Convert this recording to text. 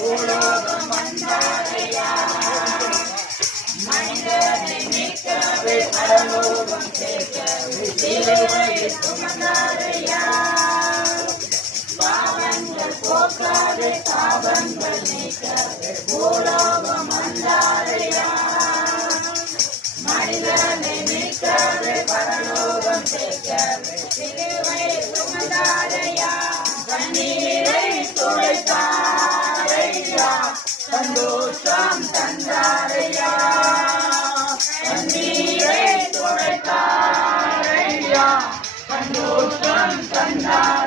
பூலோகம் வந்தாரையா மனிதனை மீட்கவே பரலோகம் சேர்க்கவே சிலுவையை சுமந்தாரையா பாவங்கள் போக்காதே பாவங்கள் நீக்கவே பூலோகம் வந்தாரையா மனிதனை மீட்கவே பரலோகம் சேர்க்கவே சிலுவையை சுமந்தாரையா கண்ணீரை துடைத்தாரையா சந்தோஷம் தந்தாரையா கண்ணீரை துடைத்தாரையா சந்தோஷம் தந்தாரையா